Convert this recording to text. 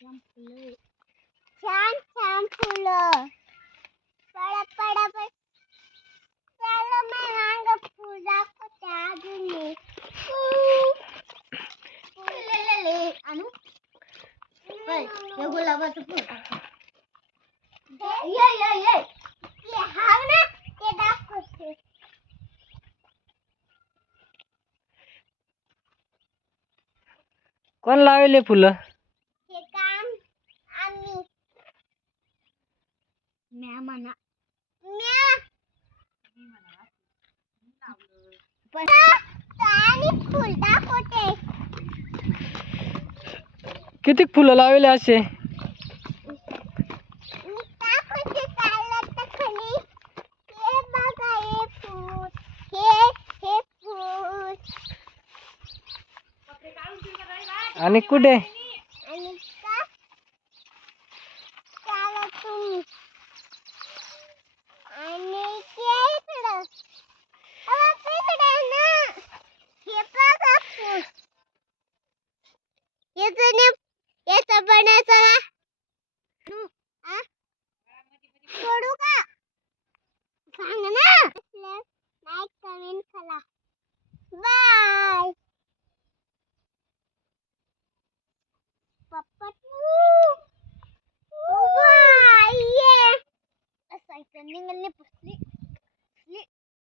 छान फुलं, छान छान फुलं. पडा पडा पड. चला मैं अंग फूल दाखवते अजून मी. ले आणू. हे गुलाबाचं फूल टाक. ये हा ना ते दाखवते. कोण लावले फुलं? हे काम आम्ही म्या म्हणा म्या आणि फुल दाखवते. किती फुलं लावले असे? दाखवते चालत तर खाली. हे बघा हे फूल. हे फूल. आणि कुठे? आणि का चला तुम्ही आणि ते इकडं इकडे ना हे बघा फूल. याचा बनायचा सोडू का सांग ना. लाईक कमेंट करा. बाय पप्पा.